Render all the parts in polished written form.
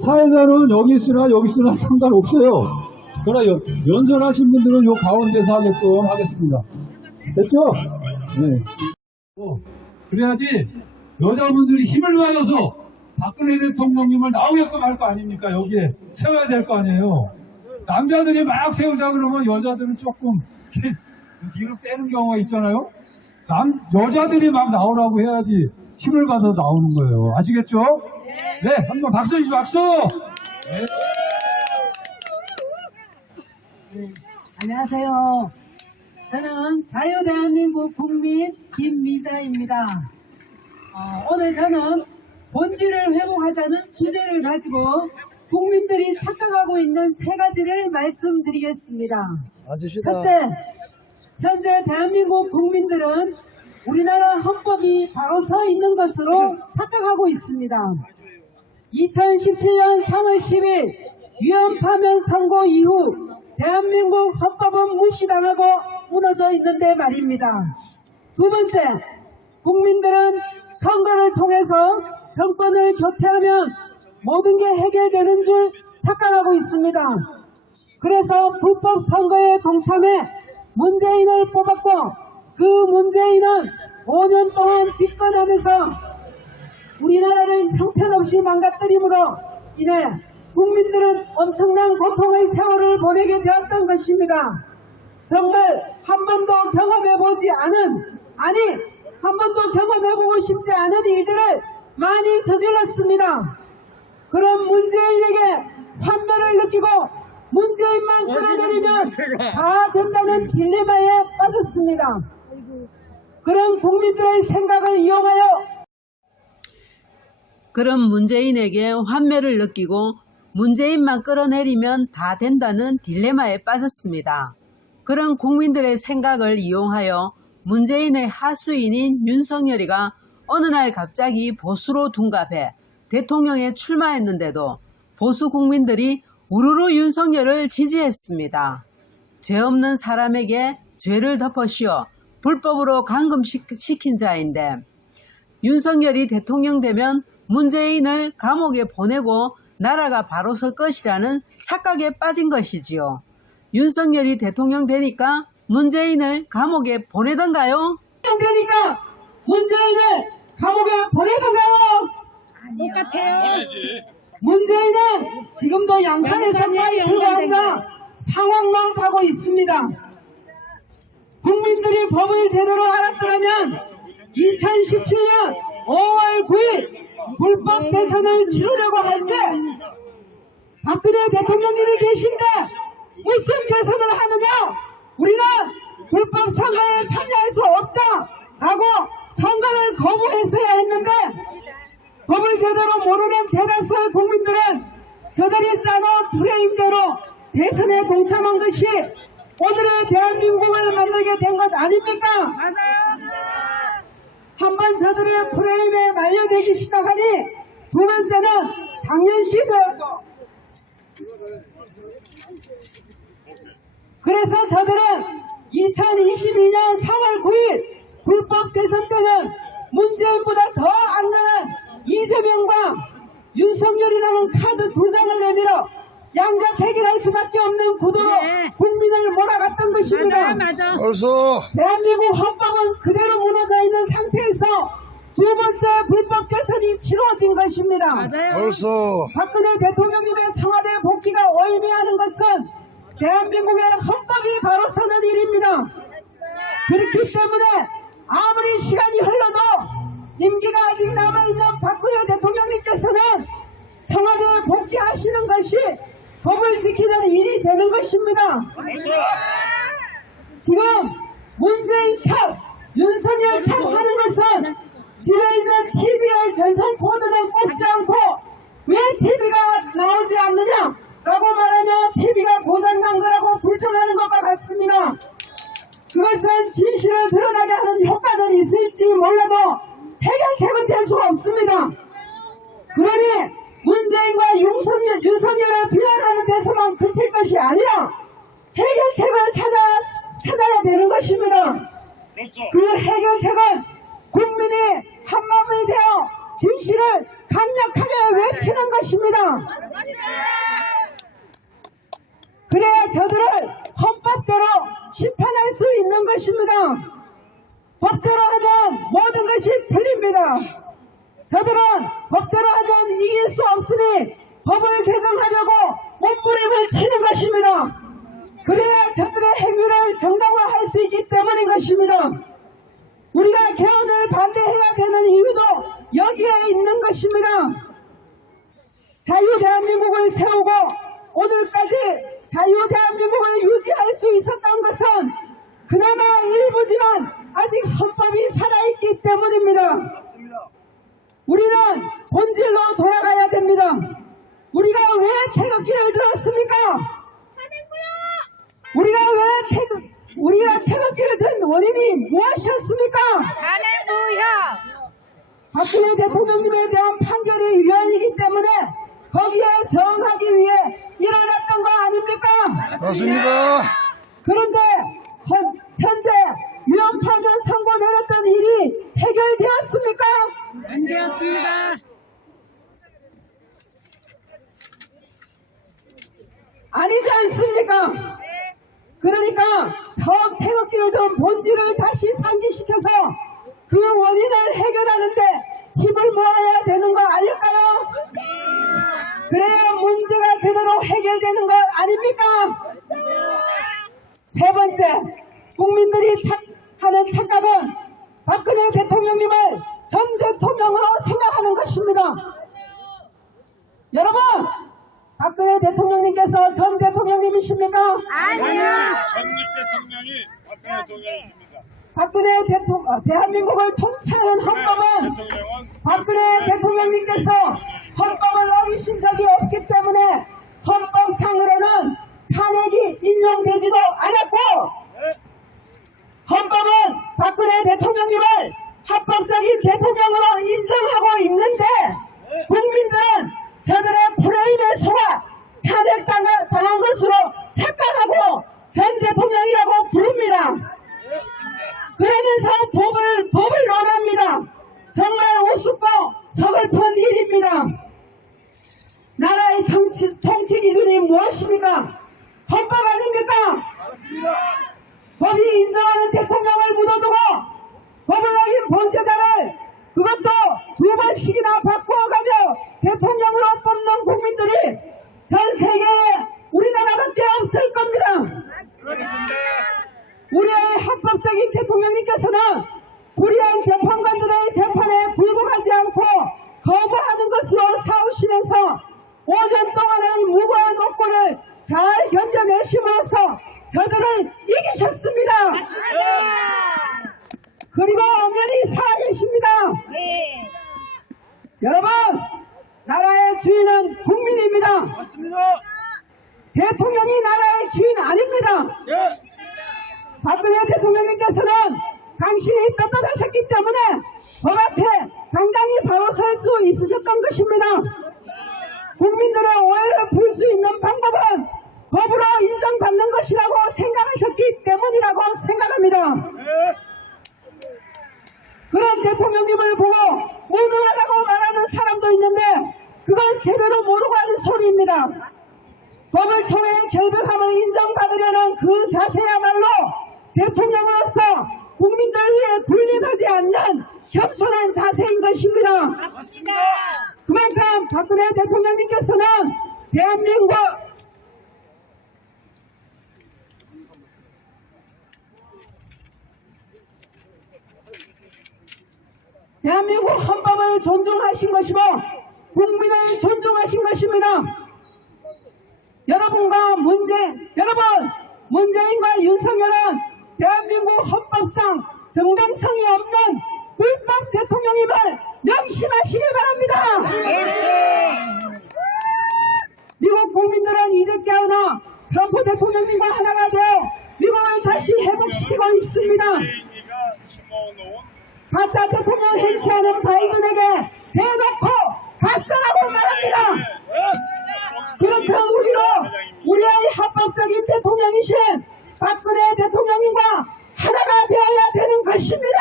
사회자는 여기 있으나 여기 있으나 상관없어요. 그러나 연설하신 분들은 요 가운데서 하게끔 하겠습니다. 됐죠? 네. 그래야지 여자분들이 힘을 받아서 박근혜 대통령님을 나오게끔 할 거 아닙니까? 여기에 세워야 될 거 아니에요. 남자들이 막 세우자 그러면 여자들은 조금 뒤로 빼는 경우가 있잖아요. 여자들이 막 나오라고 해야지 힘을 받아 나오는 거예요. 아시겠죠? 네, 한번 박수 주시죠. 박수! 네. 안녕하세요. 저는 자유대한민국 국민 김미자입니다. 오늘 저는 본질을 회복하자는 주제를 가지고 국민들이 착각하고 있는 세 가지를 말씀드리겠습니다. 첫째, 현재 대한민국 국민들은 우리나라 헌법이 바로 서 있는 것으로 착각하고 있습니다. 2017년 3월 10일 위헌 파면 선고 이후 대한민국 헌법은 무시당하고 무너져 있는데 말입니다. 두 번째, 국민들은 선거를 통해서 정권을 교체하면 모든 게 해결되는 줄 착각하고 있습니다. 그래서 불법 선거에 동참해 문재인을 뽑았고 그 문재인은 5년 동안 집권하면서 우리나라를 형편없이 망가뜨림으로 인해 국민들은 엄청난 고통의 세월을 보내게 되었던 것입니다. 정말 한 번도 경험해보지 않은, 한 번도 경험해보고 싶지 않은 일들을 많이 저질렀습니다. 그런 문재인에게 환멸을 느끼고 문재인만 끌어내리면 다 된다는 딜레마에 빠졌습니다. 그런 국민들의 생각을 이용하여 그런 문재인에게 환멸을 느끼고 문재인만 끌어내리면 다 된다는 딜레마에 빠졌습니다. 그런 국민들의 생각을 이용하여 문재인의 하수인인 윤석열이가 어느 날 갑자기 보수로 둔갑해 대통령에 출마했는데도 보수 국민들이 우르르 윤석열을 지지했습니다. 죄 없는 사람에게 죄를 덮어씌워 불법으로 감금시킨 자인데 윤석열이 대통령 되면 문재인을 감옥에 보내고 나라가 바로 설 것이라는 착각에 빠진 것이지요. 윤석열이 대통령 되니까 문재인을 감옥에 보내던가요? 되니까 문재인을 감옥에 보내던가요? 똑같아요. 문재인은 지금도 양산에서 빨리 들어앉아 상황만 가고 있습니다. 국민들이 법을 제대로 알았더라면 2017년 5월 9일 불법 대선을 치르려고 할 때 박근혜 대통령님이 계신데 무슨 대선을 하느냐? 우리는 불법 선거에 참여할 수 없다라고 선거를 거부했어야 했는데 법을 제대로 모르는 대다수의 국민들은 저들이 짜놓은 프레임대로 대선에 동참한 것이 오늘의 대한민국을 만들게 된 것 아닙니까? 맞아요. 한번 저들의 프레임에 말려들기 시작하니 두 번째는 당연시 되었고 그래서 저들은 2022년 3월 9일 불법 대선 때는 문재인보다 더 악랄한 이재명과 윤석열이라는 카드 두 장을 내밀어 양자 해결할 수밖에 없는 구도로 국민을 몰아갔던 것입니다. 맞아. 대한민국 헌법은 그대로 무너져 있는 상태에서 두 번째 불법 대선이 치러진 것입니다. 맞아요. 박근혜 대통령님의 청와대 복귀가 의미하는 것은 대한민국의 헌법이 바로 서는 일입니다. 그렇기 때문에 아무리 시간이 흘러도 임기가 아직 남아있는 박근혜 대통령님께서는 청와대에 복귀하시는 것이 법을 지키는 일이 되는 것입니다. 지금 문재인 탓, 윤석열 탓 하는 것은 집에 있는 TV의 전선 코드를 뽑지 않고 왜 TV가 나오지 않느냐라고 말하면 TV가 고장난 거라고 불평하는 것과 같습니다. 그것은 진실을 드러나게 하는 효과는 있을지 몰라도 해결책은 될 수가 없습니다. 그러니 문재인과 윤석열을 비난하는 데서만 그칠 것이 아니라 해결책을 찾아야 되는 것입니다. 그 해결책은 국민이 한마음이 되어 진실을 강력하게 외치는 것입니다. 그래야 저들을 헌법대로 심판할 수 있는 것입니다. 법대로 하면 모든 것이 풀립니다. 저들은 법대로 하면 이길 수 없으니 법을 개정하려고 몸부림을 치는 것입니다. 그래야 저들의 행위를 정당화할 수 있기 때문인 것입니다. 우리가 개헌을 반대해야 되는 이유도 여기에 있는 것입니다. 자유 대한민국을 세우고 오늘까지 자유 대한민국을 유지할 수 있었던 것은 그나마 일부지만 아직 헌법이 살아있기 때문입니다. 우리는 본질로 돌아가야 됩니다. 우리가 왜 태극기를 들었습니까? 우리가 태극기를 든 원인이 무엇이었습니까? 박근혜 대통령님에 대한 판결이 위헌이기 때문에 거기에 저항하기 위해 일어났던 거 아닙니까? 맞습니다. 그런데 현재 위헌 판결 선고 내렸던 일이 해결되었습니까? 안 되었습니다. 아니지 않습니까? 그러니까 저 태극기를 든 본질을 다시 상기시켜서 그 원인을 해결하는데 힘을 모아야 되는 거 아닐까요? 그래야 문제가 제대로 해결되는 것 아닙니까? 세 번째, 국민들이 하는 착각은 박근혜 대통령님을 전 대통령으로 생각하는 것입니다. 여러분, 박근혜 대통령님께서 전 대통령님이십니까? 아니요. 전직 대통령이 박근혜 대통령이십니다. 대한민국을 통치하는 헌법은 대통령은 박근혜 대통령님께서 헌법을 어기신 적이 없기 때문에 헌법상으로는 탄핵이 인용되지도 않았고 헌법은 박근혜 대통령님을 합법적인 대통령으로 인정하고 있는데 국민들은 저들의 프레임에 속아 탄핵당한 것으로 착각하고 전 대통령이라고 부릅니다. 그러면서 법을 논합니다. 정말 우습고 서글픈 일입니다. 나라의 통치 기준이 무엇입니까? 헌법 아닙니까? 법이 인정하는 대통령을 묻어두고 법을 어긴 범죄자를 그것도 2번씩이나 바꾸어가며 대통령으로 뽑는 국민들이 전 세계에 우리나라밖에 없을 겁니다. 우리의 합법적인 대통령님께서는 불의한 재판관들의 재판에 굴복하지 않고 거부하는 것으로 싸우시면서 5년 동안의 무고한 옥고를 잘 견뎌내심으로써 저들을 이기셨습니다. 그리고 엄연히 살아계십니다. 여러분, 나라의 주인은 국민입니다. 대통령이 나라의 주인 아닙니다. 박근혜 대통령님께서는 당신이 떳떳하셨기 때문에 법 앞에 당당히 바로 설 수 있으셨던 것입니다. 국민들의 오해를 풀 수 있는 방법은 법으로 인정받는 것이라고 생각하셨기 때문이라고 생각합니다. 그런 대통령님을 보고 무능하다고 말하는 사람도 있는데 그건 제대로 모르고 하는 소리입니다. 법을 통해 결백함을 인정받으려는 그 자세야말로 대통령으로서 국민들 위해 군림하지 않는 겸손한 자세인 것입니다. 그만큼 박근혜 대통령님께서는 대한민국 헌법을 존중하신 것이고 국민을 존중하신 것입니다. 문재인과 윤석열은 대한민국 헌법상 정당성이 없는 불법 대통령임을 명심하시기 바랍니다. 미국 국민들은 이제 깨어나 트럼프 대통령님과 하나가 되어 미국을 다시 회복시키고 있습니다. 가짜 대통령 행세하는 바이든에게 대놓고 가짜라고 말합니다. 그렇다면 우리의 합법적인 대통령이신 박근혜 대통령님과 하나가 되어야 되는 것입니다.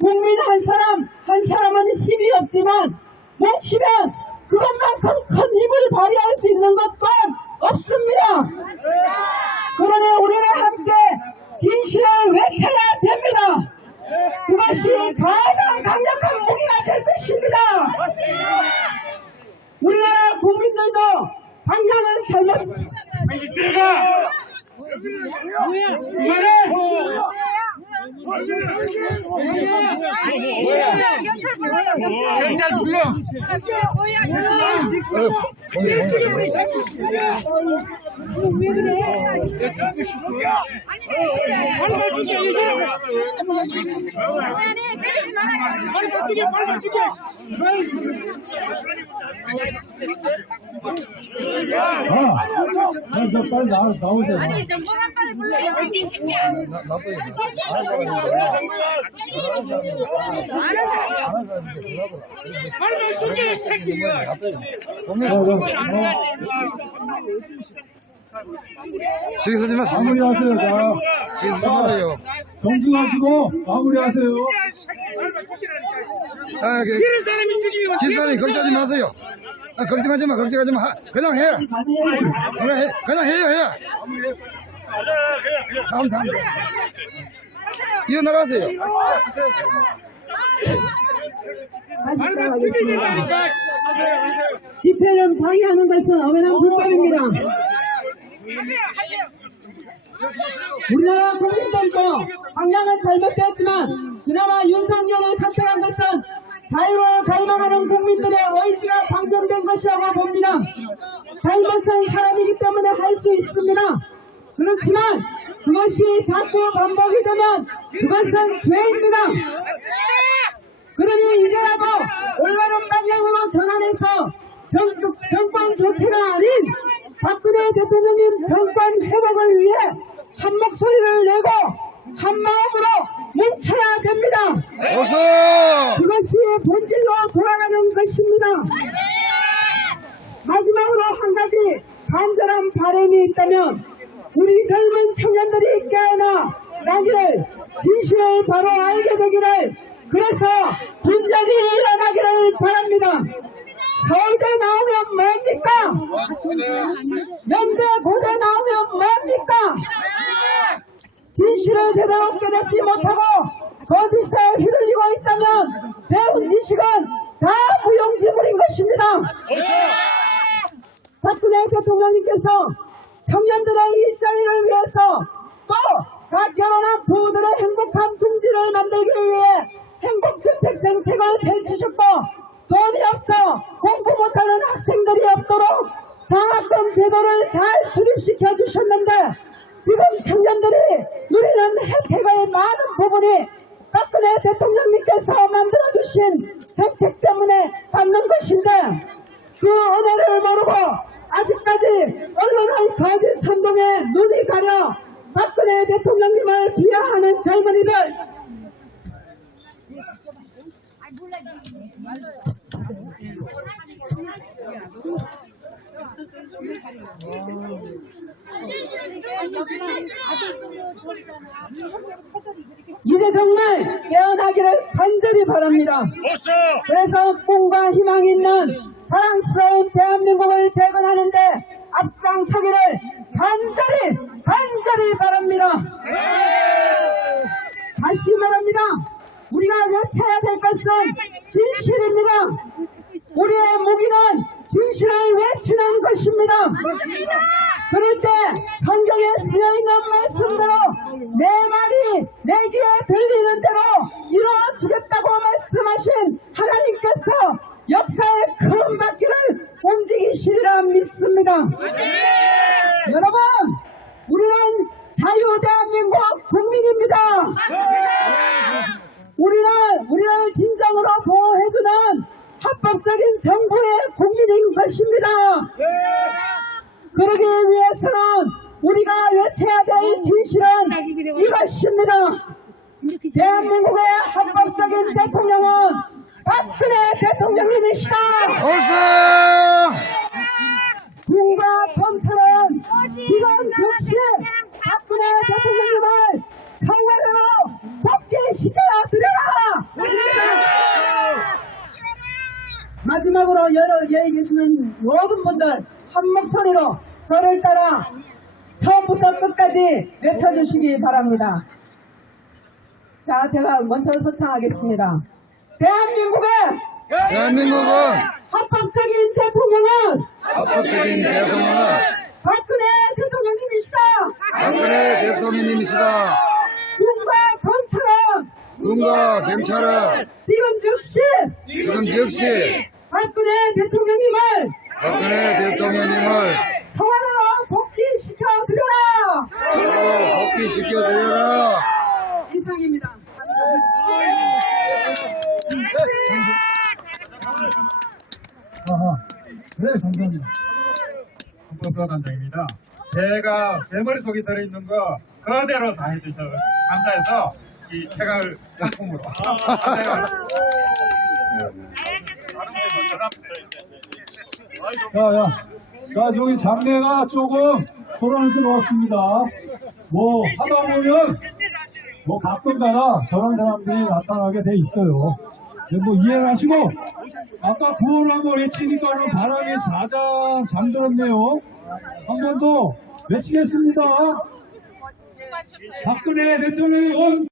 국민 한 사람 한 사람은 힘이 없지만 뭉치면 그것만큼 큰 힘을 발휘할 수 있는 것 또한 없습니다. 그러니 우리는 함께 진실을 외쳐야 됩니다. 그것이 가장 강력한 무기가 될 것입니다. 우리나라 국민들도 방향을 잘못 경찰 불러요. 경찰 불러. 때리지 말아요. 빨리 죽여. 빨리 나오세요. 아니 정보관 빨리 불러요. 빨리 죽여 이 새끼야. 시기 쓰지 마세요. 마무리하세요. 시기 쓰지 말아요. 정중하시고 마무리하세요. 이런 사람이 죽이면 집사님 걱정하지 마세요. 걱정하지 마. 그냥 해. 그냥 해요. 다음. 이어나가세요. 집회를 방해하는 것은 엄연한 불법입니다. 우리나라 국민들도 방향은 잘못되었지만 그나마 윤석열을 선택한 것은 자유를 갈망하는 국민들의 의지가 방전된 것이라고 봅니다. 잘못은 사람이기 때문에 할 수 있습니다. 그렇지만 그것이 자꾸 반복이 되면 그것은 죄입니다. 그러니 이제라도 올바른 방향으로 전환해서 정권 교체가 아닌 박근혜 대통령님 정권 회복을 위해 한 목소리를 내고 한 마음으로 뭉쳐야 됩니다. 어서! 그것이 본질로 돌아가는 것입니다. 마지막으로 한 가지 간절한 바람이 있다면 우리 젊은 청년들이 깨어나 나기를 진실을 바로 알게 되기를 그래서 분전이 일어나기를 바랍니다. 서울대 나오면 뭡니까? 연대 고대 나오면 뭡니까? 진실을 제대로 깨닫지 못하고 거짓에 휘둘리고 있다면 배운 지식은 다 무용지물인 것입니다. 박근혜 대통령님께서 청년들의 일자리를 위해서 또 각 결혼한 부부들의 행복한 둥지를 만들기 위해 행복주택 정책을 펼치셨고 돈이 없어 공부 못하는 학생들이 없도록 장학금 제도를 잘 수립시켜 주셨는데 지금 청년들이 누리는 혜택의 많은 부분이 박근혜 대통령님께서 만들어주신 정책 때문에 받는 것인데 그 은혜를 모르고 아직까지 언론의 거짓 선동에 눈이 가려 박근혜 대통령님을 비하하는 젊은이들 이제 정말 깨어나기를 간절히 바랍니다. 그래서 꿈과 희망이 있는 사랑스러운 대한민국을 재건하는데 앞장서기를 간절히 바랍니다. 다시 말합니다. 우리가 외쳐야 될 것은 진실입니다. 우리의 무기는 진실을 외치는 것입니다. 그럴 때 성경에 쓰여있는 말씀대로 내 말이 내 귀에 들리는 대로 이루어주겠다고 말씀하신 하나님께서 역사의 큰 바퀴를 움직이시리라 믿습니다. 여러분, 우리는 자유대한민국 국민입니다. 우리를 진정으로 보호해주는 합법적인 정부의 국민인 것입니다. 그러기 위해서는 우리가 외쳐야 될 진실은 이것입니다. 대한민국의 합법적인 대통령은 박근혜 대통령님이시다. 어서! 군과 검찰은 지금 즉시 박근혜 대통령 여기 계시는 모든 분들 한 목소리로 저를 따라 처음부터 끝까지 외쳐주시기 바랍니다. 자, 제가 먼저 서창하겠습니다. 대한민국은 합법적인 대통령은 합법적인 대통령은 박근혜 대통령님이시다. 박근혜 대통령님이시다. 군과 경찰은 군과 경찰은 지금 즉시 박근혜 대통령님을 청와대로 복귀시켜드려라. 복귀시켜드려라. 이상입니다. 네, 감사합니다. 헌법소단장입니다. 제가 제 머릿속에 들어있는 거 그대로 다 해주셔서 감사해서 이 책을 상품으로 자, 저기 장례가 조금 소란스러웠습니다. 뭐, 하다 보면, 뭐, 가끔가다 저런 사람들이 나타나게 돼 있어요. 뭐, 이해를 하시고, 아까 구호라고 외치니까는 바람이 자장 잠들었네요. 한 번 더 외치겠습니다. 박근혜 대통령이 온